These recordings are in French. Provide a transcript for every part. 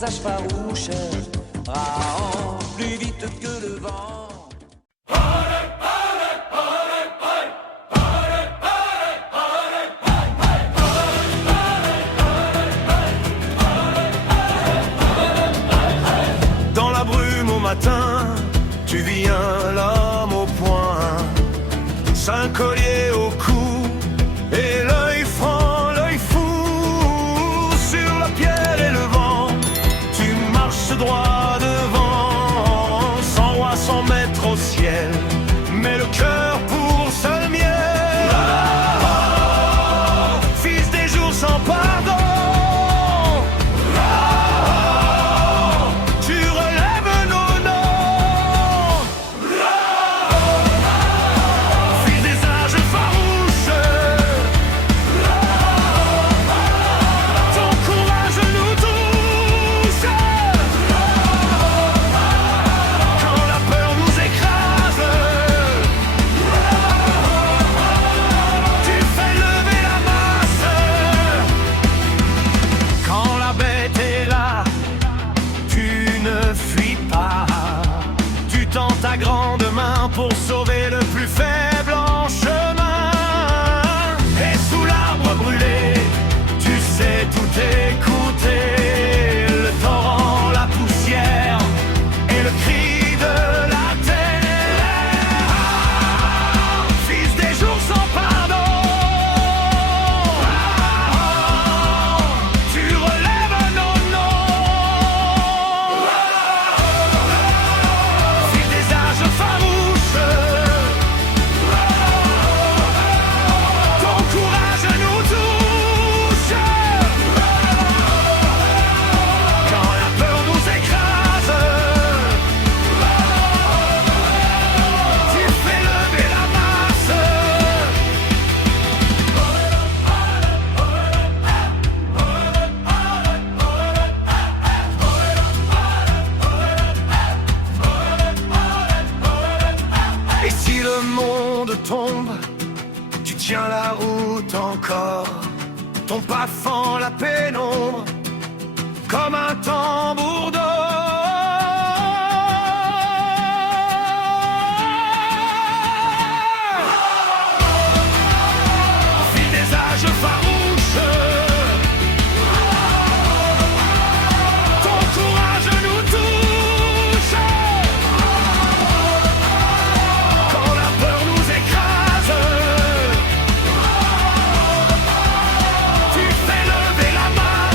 visage farouche, raant plus vite que le vent. Dans la brume au matin, tu viens l'homme au poing, 5 colliers au cou et l'œil franc, l'œil fou. Sur la pierre et le vent, tu marches droit devant, sans roi, sans maître au ciel, mais le cœur pour seul miel. Fils des jours sans pardon, ta grande main pour sauver le plus faible en chemin. Et sous l'arbre brûlé, tu sais tout écouter, le torrent, la poussière et le cri de la terre. Fils des jours sans pardon, tu relèves nos noms. Fils des âges farouches, ton courage nous touche. Quand la peur nous écrase, tu fais lever la masse. Et si le monde tombe, tu tiens la route encore, ton pas fend la pénombre comme un tambour d'or. Fils des âges farouches, ton courage nous touche. Quand la peur nous écrase, tu fais lever la main.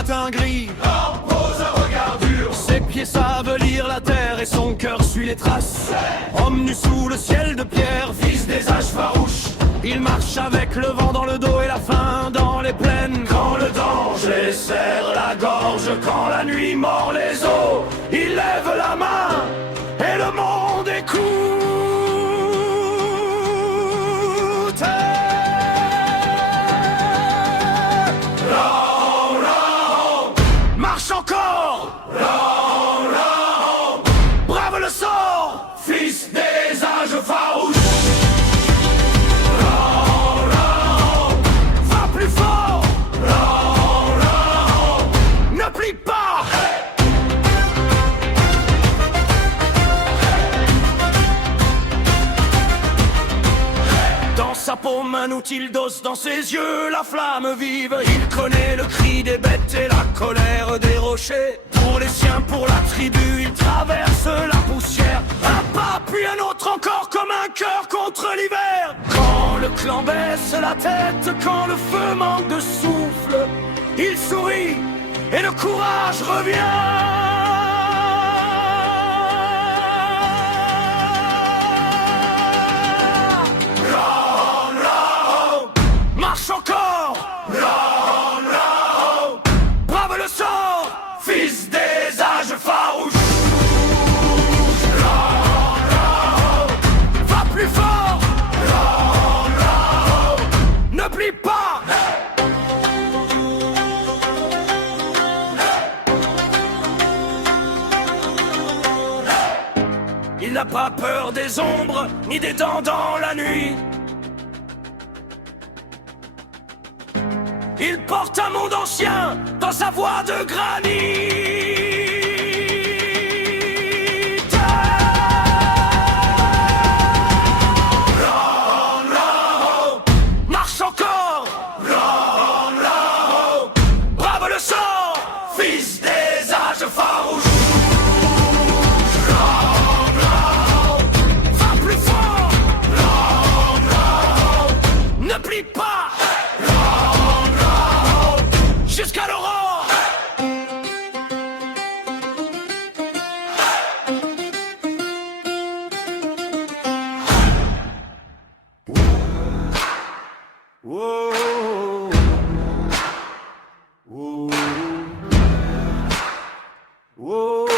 matin gris pose un regard dur. Ses pieds savent lire la terre et son cœur suit les traces. Homme nu sous le ciel de pierre, fils des âges farouches. Il marche avec le vent dans le dos et la faim dans les plaines. Quand le danger serre la gorge, quand la nuit mord les os, il lève la main et le monde écoute. Marche encore, brave le sort, fils des âges farouches. Va plus fort, ne plie pas. Dans sa paume un outil d'os, dans ses yeux la flamme vive. Il connaît le cri des bêtes et la colère des rochers. Pour les siens, pour la tribu, il traverse la poussière. Un pas puis un autre encore comme un cœur contre l'hiver. Quand le clan baisse la tête, quand le feu manque de souffle, il sourit et le courage revient. Marche encore, brave le sort, fils des âges farouches. Va plus fort, ne plie pas. Il n'a pas peur des ombres, ni des dents dans la nuit. Il porte un monde ancien dans sa voix de granit. Marche encore, brave le sort, fils des âges farouches. Va plus fort, ne plie pas. Jusqu'à l'aurore. Whoa. Whoa. Whoa.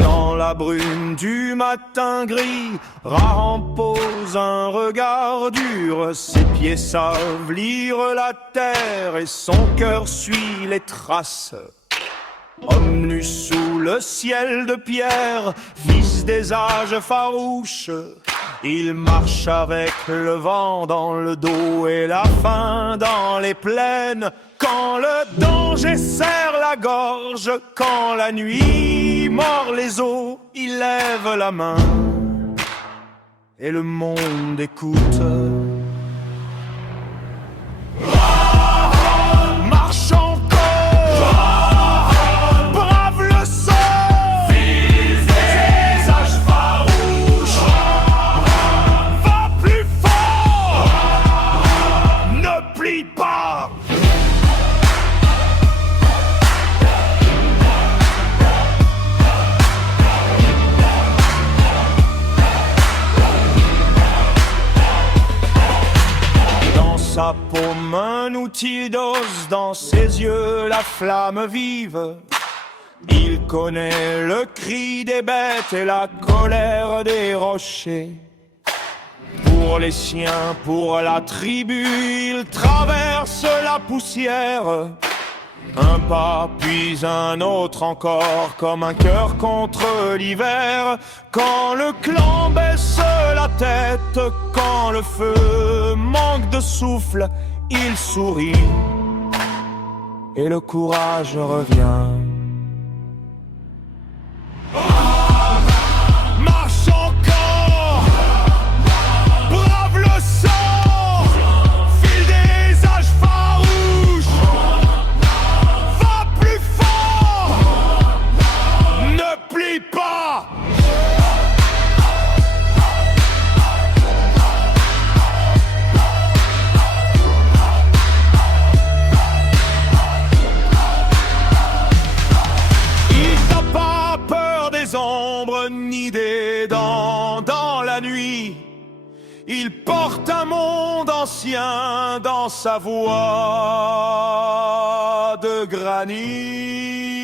Dans la brume du matin gris, Rahan pose un regard dur. Ses pieds savent lire la terre et son cœur suit les traces. Homme nu sous le ciel de pierre, fils des âges farouches, il marche avec le vent dans le dos et la faim dans les plaines. Quand le danger serre la gorge, quand la nuit mord les os, il lève la main et le monde écoute. Marche encore, brave le sort, fils des âges farouches. Va plus fort, ne plie pas. Sa paume un outil d'os, dans ses yeux la flamme vive. Il connaît le cri des bêtes et la colère des rochers. Pour les siens, pour la tribu, il traverse la poussière. Un pas puis un autre encore, comme un cœur contre l'hiver. Quand le clan baisse la tête, quand le feu manque de souffle, il sourit et le courage revient. Marche encore, brave le sort, fil des âges farouches. Va plus fort, ne plie pas. Il porte un monde ancien dans sa voix de granit.